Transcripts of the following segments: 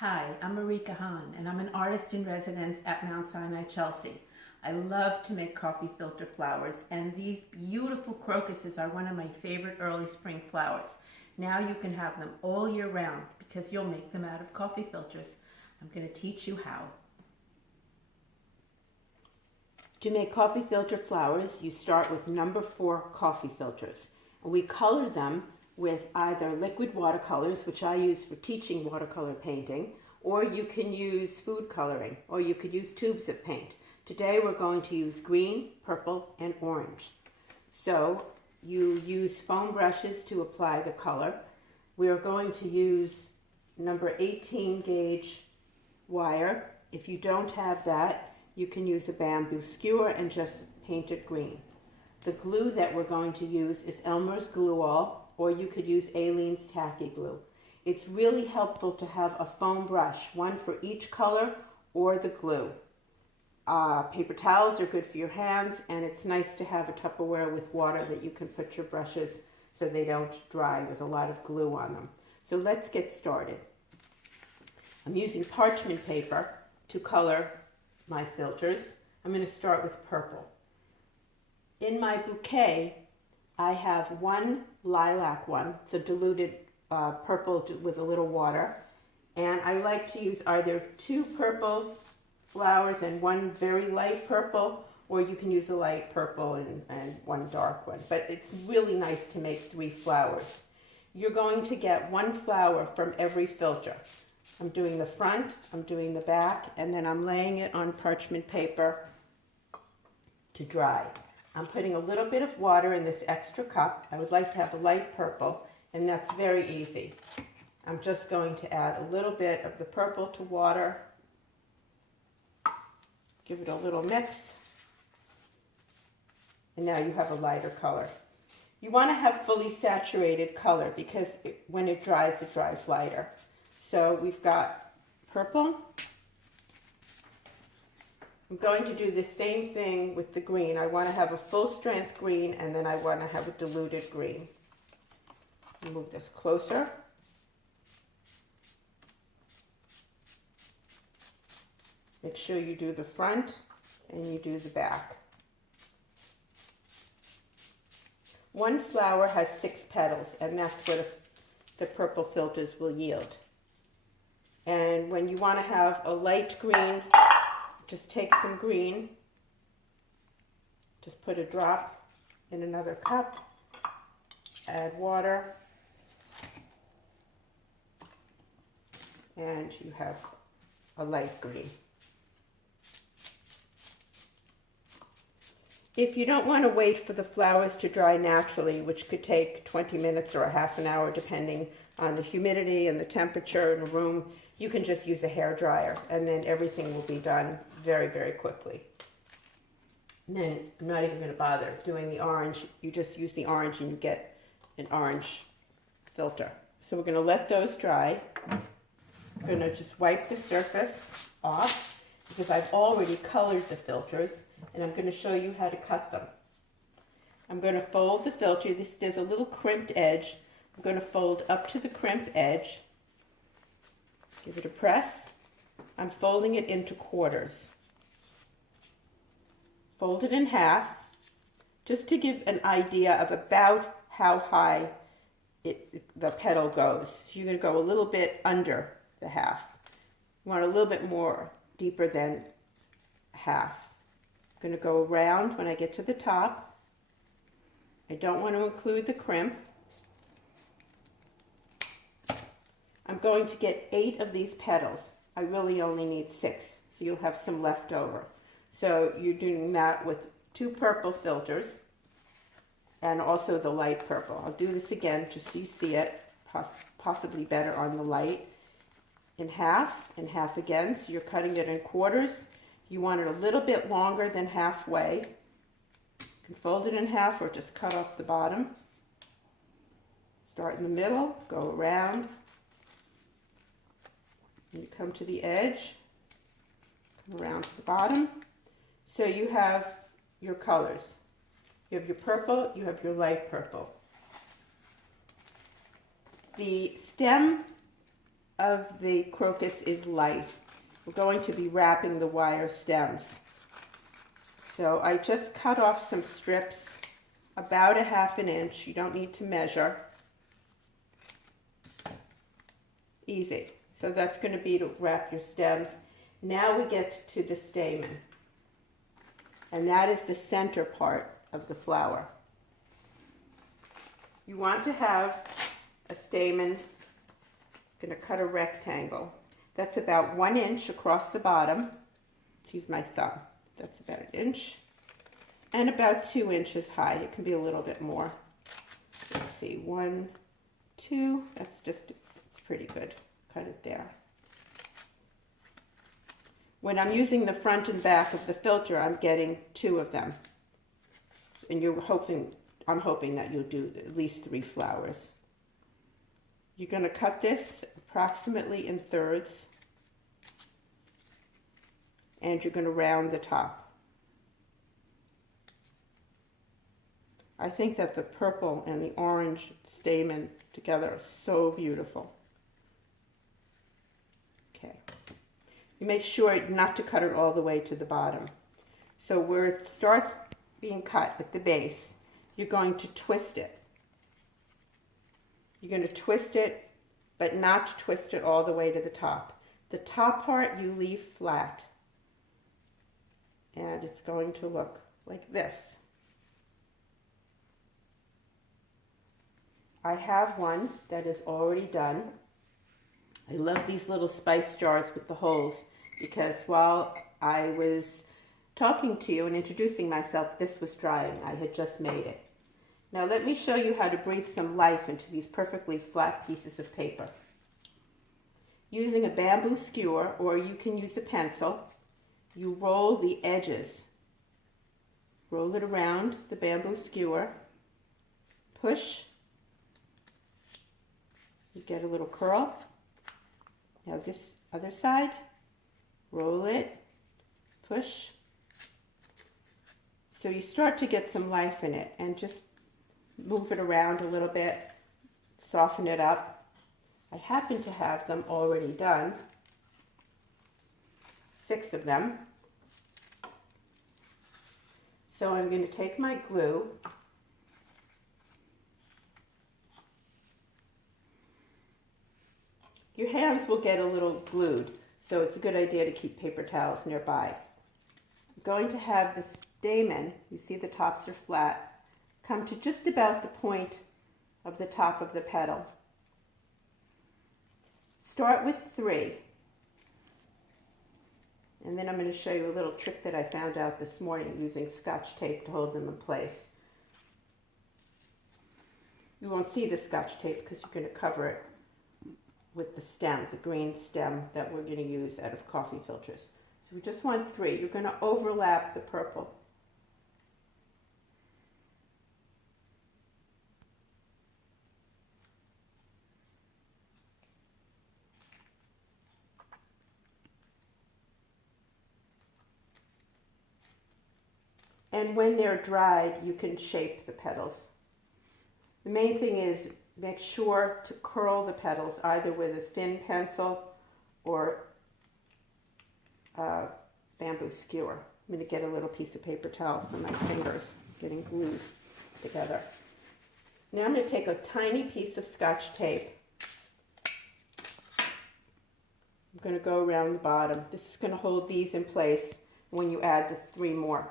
Hi, I'm Marika Hahn, and I'm an artist in residence at Mount Sinai, Chelsea. I love to make coffee filter flowers, and these beautiful crocuses are one of my favorite early spring flowers. Now you can have them all year round because you'll make them out of coffee filters. I'm going to teach you how. To make coffee filter flowers, you start with number 4 coffee filters. We color them with either liquid watercolors, which I use for teaching watercolor painting, or you can use food coloring, or you could use tubes of paint. Today we're going to use green, purple, and orange. So you use foam brushes to apply the color. We are going to use number 18 gauge wire. If you don't have that, you can use a bamboo skewer and just paint it green. The glue that we're going to use is Elmer's Glue All, or you could use Aleene's Tacky glue. It's really helpful to have a foam brush, one for each color or the glue. Paper towels are good for your hands, and it's nice to have a Tupperware with water that you can put your brushes so they don't dry with a lot of glue on them. So let's get started. I'm using parchment paper to color my filters. I'm going to start with purple. In my bouquet, I have one lilac one, it's a diluted purple with a little water, and I like to use either 2 purple flowers and one very light purple, or you can use a light purple and one dark one, but it's really nice to make 3 flowers. You're going to get 1 flower from every filter. I'm doing the front, I'm doing the back, and then I'm laying it on parchment paper to dry. I'm putting a little bit of water in this extra cup. I would like to have a light purple, and that's very easy. I'm just going to add a little bit of the purple to water. Give it a little mix. And now you have a lighter color. You want to have fully saturated color because when it dries lighter. So we've got purple. I'm going to do the same thing with the green. I want to have a full strength green, and then I want to have a diluted green. Move this closer. Make sure you do the front and you do the back. 1 flower has 6 petals, and that's what the purple filters will yield. And when you want to have a light green, just take some green, just put a drop in another cup, add water, and you have a light green. If you don't want to wait for the flowers to dry naturally, which could take 20 minutes or a half an hour depending on the humidity and the temperature in a room, you can just use a hair dryer, and then everything will be done very, very quickly. And then I'm not even going to bother doing the orange. You just use the orange and you get an orange filter. So we're going to let those dry. I'm going to just wipe the surface off because I've already colored the filters, and I'm going to show you how to cut them. I'm going to fold the filter. There's a little crimped edge. I'm going to fold up to the crimped edge. Give it a press. I'm folding it into quarters. Fold it in half, just to give an idea of about how high the petal goes. So you're going to go a little bit under the half. You want a little bit more deeper than half. I'm going to go around when I get to the top. I don't want to include the crimp. I'm going to get 8 of these petals. I really only need 6, so you'll have some left over. So you're doing that with 2 purple filters and also the light purple. I'll do this again just so you see it, possibly better on the light. In half again, so you're cutting it in quarters. You want it a little bit longer than halfway. You can fold it in half or just cut off the bottom. Start in the middle, go around. You come to the edge, come around to the bottom. So you have your colors. You have your purple, you have your light purple. The stem of the crocus is light. We're going to be wrapping the wire stems. So I just cut off some strips about 1/2 inch. You don't need to measure. Easy. So that's going to be to wrap your stems. Now we get to the stamen. And that is the center part of the flower. You want to have a stamen. I'm going to cut a rectangle. That's about 1 inch across the bottom. Let's use my thumb. That's about 1 inch. And about 2 inches high. It can be a little bit more. Let's see, 1, 2. That's just, it's pretty good. Cut it there. When I'm using the front and back of the filter, I'm getting 2 of them. And I'm hoping that you'll do at least 3 flowers. You're going to cut this approximately in thirds. And you're going to round the top. I think that the purple and the orange stamen together are so beautiful. Okay. You make sure not to cut it all the way to the bottom. So where it starts being cut at the base, you're going to twist it. You're going to twist it, but not twist it all the way to the top. The top part you leave flat. And it's going to look like this. I have one that is already done. I love these little spice jars with the holes because while I was talking to you and introducing myself, this was drying. I had just made it. Now let me show you how to breathe some life into these perfectly flat pieces of paper. Using a bamboo skewer, or you can use a pencil, you roll the edges. Roll it around the bamboo skewer. Push. You get a little curl. Now this other side, roll it, push. So you start to get some life in it, and just move it around a little bit, soften it up. I happen to have them already done, 6 of them. So I'm going to take my glue. Your hands will get a little glued, so it's a good idea to keep paper towels nearby. I'm going to have the stamen, you see the tops are flat, come to just about the point of the top of the petal. Start with 3. And then I'm going to show you a little trick that I found out this morning using Scotch tape to hold them in place. You won't see the Scotch tape because you're going to cover it with the stem, the green stem that we're going to use out of coffee filters. So we just want 3. You're going to overlap the purple. And when they're dried, you can shape the petals. The main thing is make sure to curl the petals either with a thin pencil or a bamboo skewer. I'm going to get a little piece of paper towel for my fingers getting glued together. Now I'm going to take a tiny piece of Scotch tape. I'm going to go around the bottom. This is going to hold these in place when you add the 3 more.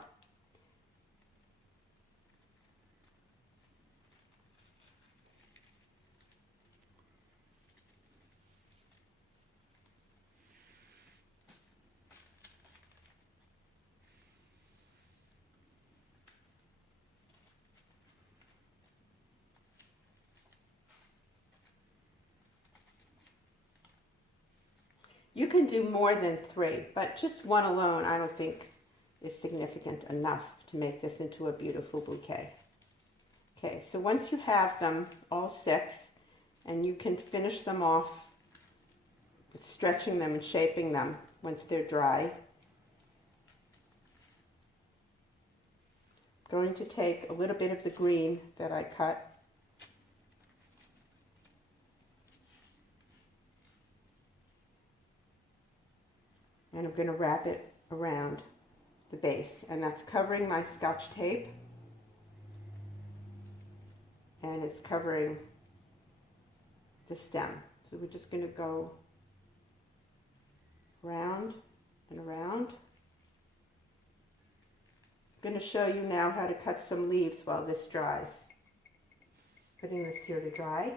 You can do more than 3, but just 1 alone I don't think is significant enough to make this into a beautiful bouquet. Okay, so once you have them, all 6, and you can finish them off with stretching them and shaping them once they're dry. I'm going to take a little bit of the green that I cut. and I'm going to wrap it around the base, and that's covering my Scotch tape, and it's covering the stem. So we're just going to go round and around. I'm going to show you now how to cut some leaves while this dries. Putting this here to dry.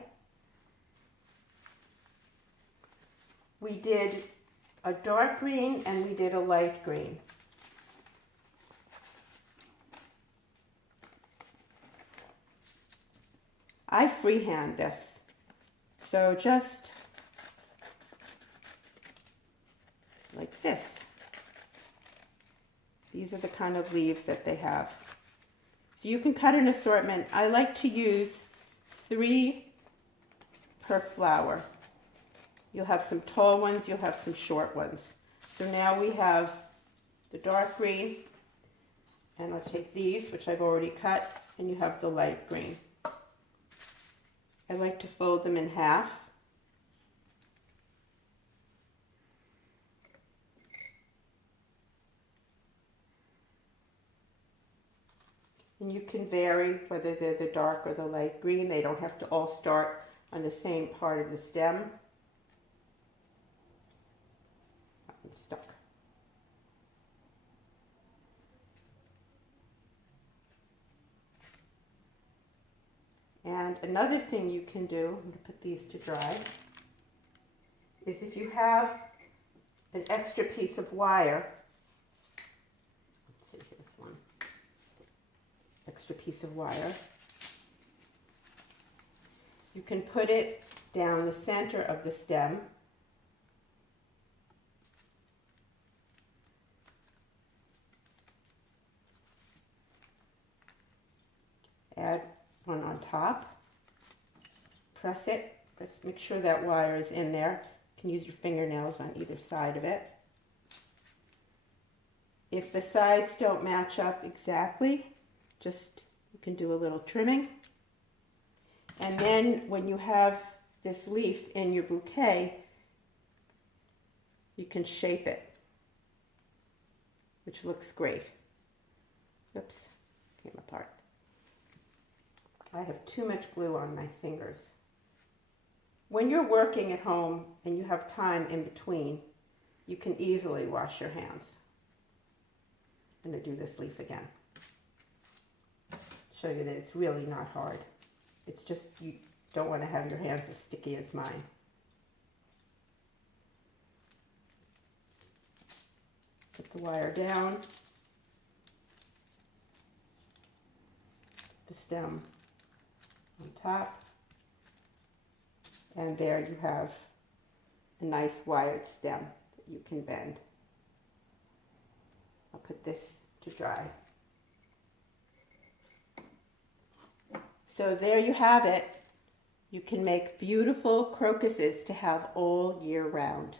We did a dark green and we did a light green. I freehand this, so just like this. These are the kind of leaves that they have. So you can cut an assortment. I like to use 3 per flower. You'll have some tall ones, you'll have some short ones. So now we have the dark green, and I'll take these, which I've already cut, and you have the light green. I like to fold them in half. And you can vary whether they're the dark or the light green. They don't have to all start on the same part of the stem. I'm stuck. And another thing you can do, I'm going to put these to dry, is if you have an extra piece of wire, let's see, here's one, extra piece of wire, you can put it down the center of the stem. Add one on top, press it, just make sure that wire is in there. You can use your fingernails on either side of it. If the sides don't match up exactly, just you can do a little trimming. And then when you have this leaf in your bouquet, you can shape it, which looks great. Oops, came apart. I have too much glue on my fingers. When you're working at home and you have time in between, you can easily wash your hands. I'm going to do this leaf again. Show you that it's really not hard. It's just you don't want to have your hands as sticky as mine. Put the wire down. The stem on top, and there you have a nice wired stem that you can bend. I'll put this to dry. So there you have it. You can make beautiful crocuses to have all year round.